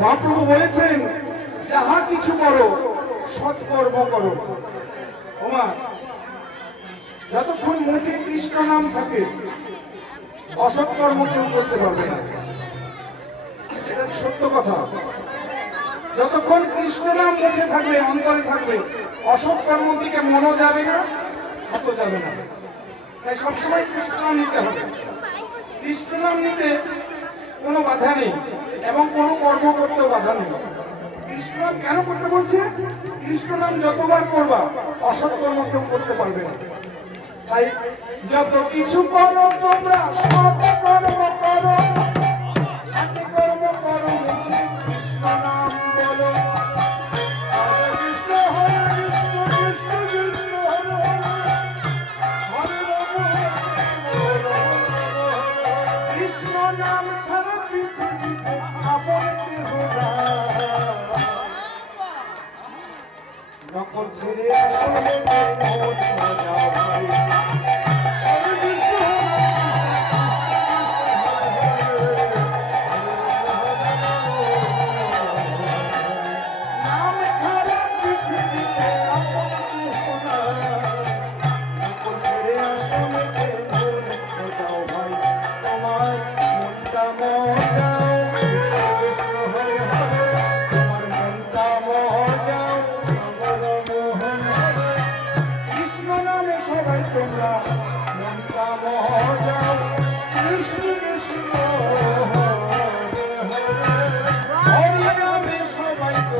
মহাপ্রভু বলেছেন, যাহা কিছু করো সৎকর্ম করো। ওমা, যতক্ষণ মুখে কৃষ্ণ নাম থাকে অসৎকর্ম কেউ করতে পারবে না। এটা সত্য কথা। যতক্ষণ কৃষ্ণ নাম মুখে থাকবে, অন্তরে থাকবে, অসৎকর্মের দিকে মনও যাবে না, হাতও যাবে না। তাই সবসময় কৃষ্ণ নাম নিতে হবে। কৃষ্ণ নাম নিতে কোনো বাধা নেই এবং কোনো কর্ম করতেও বাধা নেই। কৃষ্ণ নাম কেন করতে বলছে? কৃষ্ণ নাম যতবার করবা অসৎ কর্ম কেউ করতে পারবে না। তাই যত কিছু করো তোমরা সৎ কর্ম করো, হাতে কর্ম করো, মুখে কৃষ্ণ নাম বলো। হরে কৃষ্ণ হরে কৃষ্ণ কৃষ্ণ কৃষ্ণ হরে হরে, হরে রাম কৃষ্ণ নাম ছাড়া পৃথিবীতে আপন কেহ নাই। নকল ছেড়ে আসলে